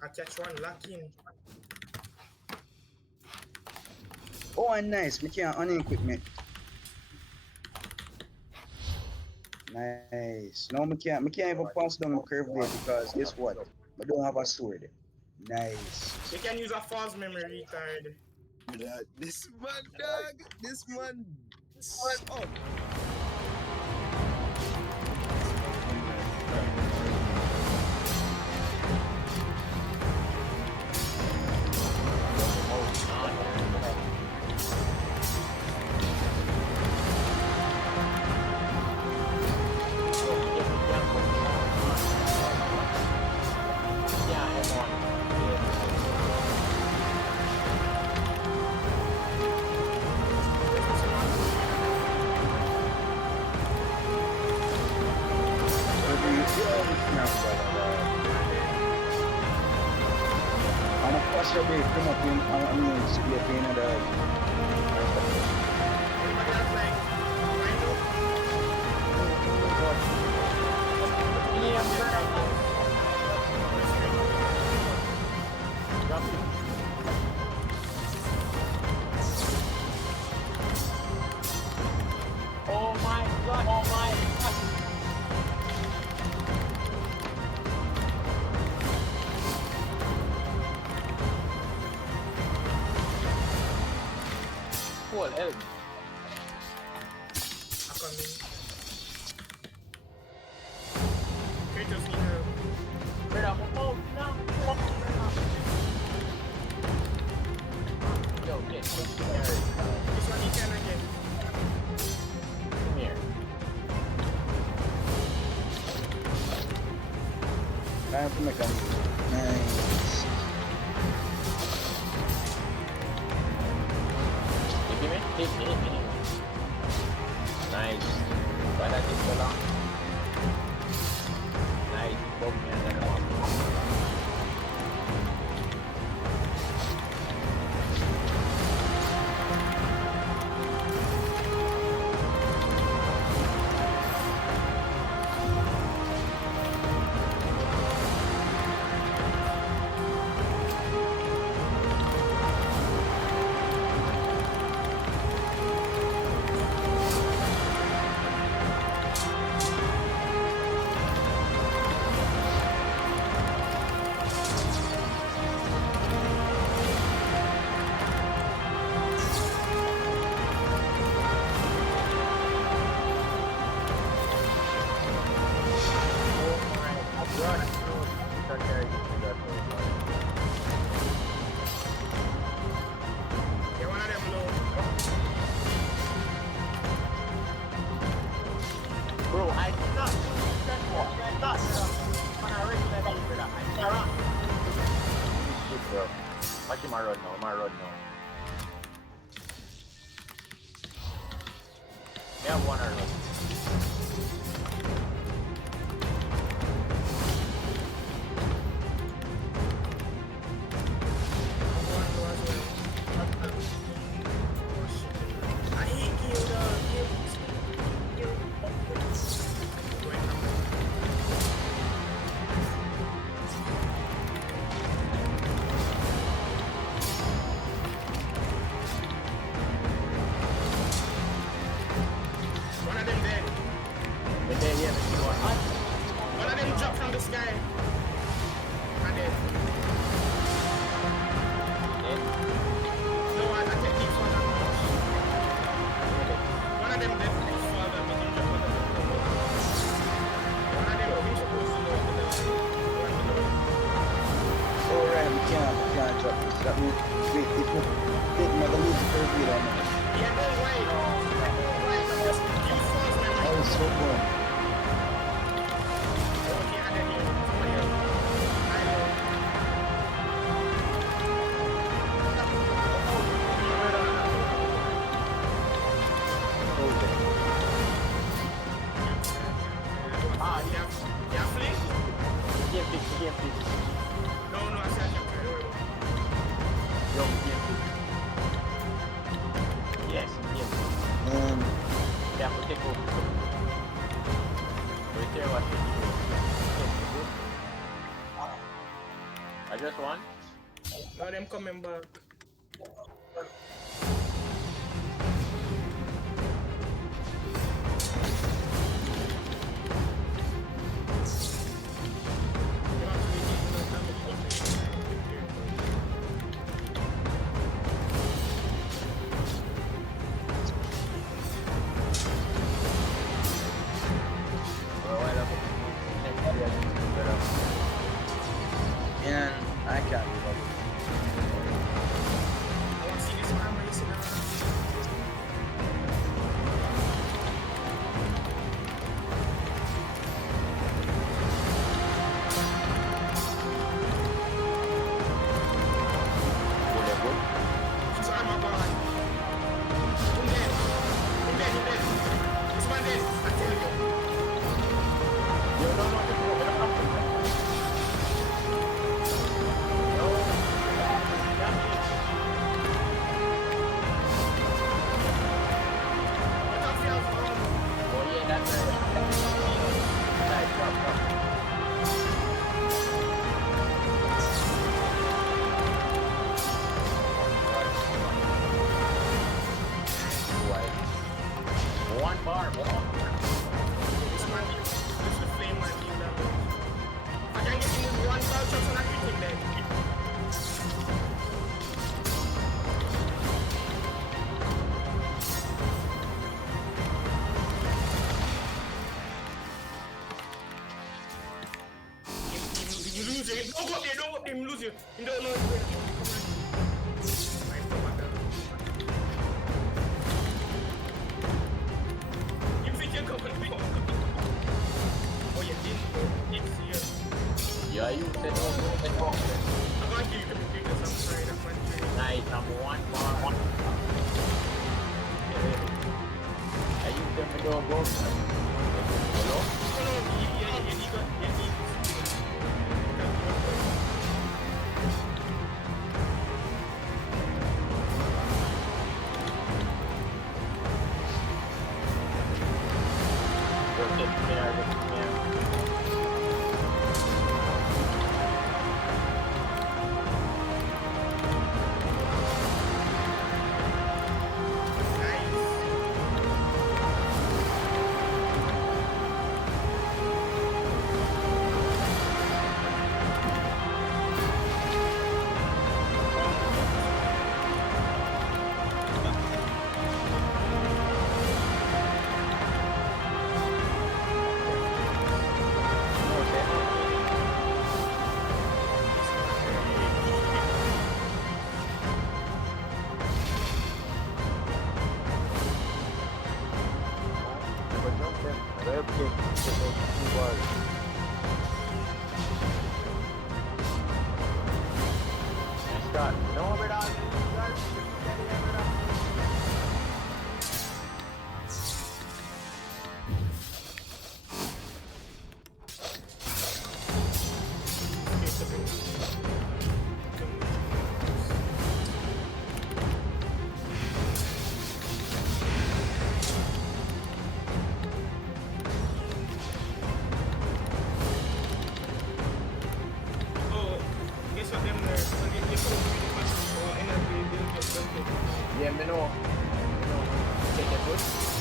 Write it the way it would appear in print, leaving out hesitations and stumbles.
I catch one locking. Oh, and nice. Me can't unequip me. Nice. No, me can't even pass down my curve blade because guess what? I don't have a sword. Nice. They can use a false memory retard. This man, dog. This man. Oh. Whatever you snap, I'm a pass your blade. Come up in. I mean, it's be a pain in the. Anybody else like Oh my god, oh my god. Cool, help. I come in? Kratos need help. Brother, oh no. Yo, get This one you can again. come here. Time to make a move. Nice. You give me? Hit me. Nice. Why that take so long? Nice. Both me and then one. Yeah, one of them low. Bro, I thought I thought when I reached that day, brother, I thought shit, bro. Watch him run now, my run now. Me have one run. One low as well. Oh shit. I hate kill dog. Going from one of them dead. But then, yeah, but you know what? One of them dropped from the sky. And dead. No, I take these one of them. One of them dead from his father, but he dropped one of them. One of them was supposed to know the one below. Alright, we can't drop this. That means, wait, if we take my lose the curve blade on me. Yeah, no way. Just use false memory. That was so fun. Okay, and then you. Somebody else. I know. Ah, You have flick? game fix. No, I said I can't carry over. Yo, game fix. Yes, game fix. Yeah, but take over. Wait there, what you do? I just one. Now them coming back. Man, I can't give up. I want to see this man racing around. His armor gone. Him dead. Him dead, him dead. This man dead. I tell you. What the hell from? One bar. This man, this is the flame man in that one. I can get him with one foul shot and I kick him dead. You lose it. Don't go up there, don't go up there, you lose you. You don't know it's going. Nice, come on, girl. You think you're coming? Oh, you didn't. It's here. Yeah, you said no. I'm gonna give you the biggest. I'm sorry, that's my dream. Nice, I'm one bar. Are you telling me don't go? Hello? No, but yeah, me know. Take it good.